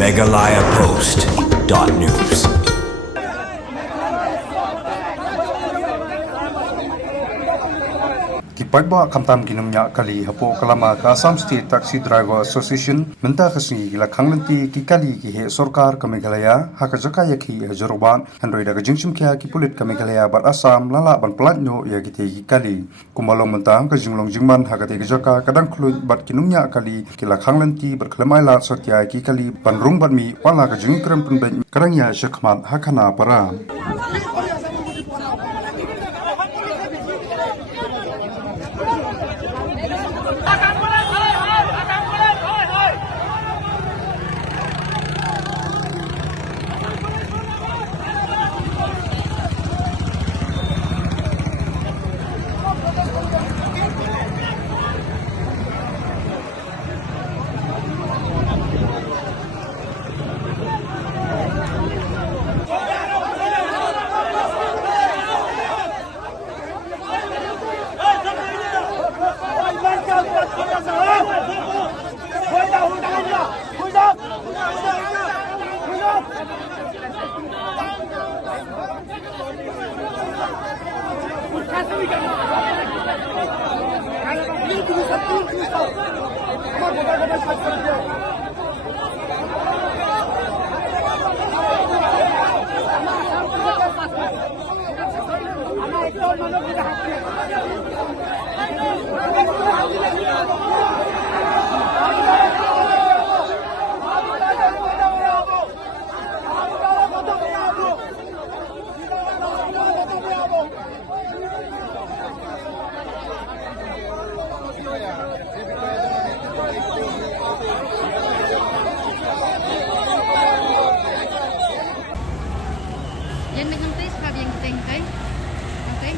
megalayapost.news. Pagba kamtam ginumnya kali hapo kalama ka Assam State Taxi Driver Association menta khasi la khanglanti ki kali ki he sarkar ka Meghalaya ha ka jaka yakhi hajaroban handoi da jingchum kya ki pulit ka Meghalaya bat Assam lala ban platno ya ki te ki kali kumalong menta ka jinglong jingman ha ka te jaka kadang khlu bat kinumnya kali ki la khanglanti ber khlamai la sotya ki kali ban rung bat mi wala ka jingkram pun ben karang ya shakman ha kana para Yan dengan tes kab yang tengkai. Okay.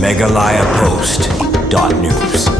megalayapost.news.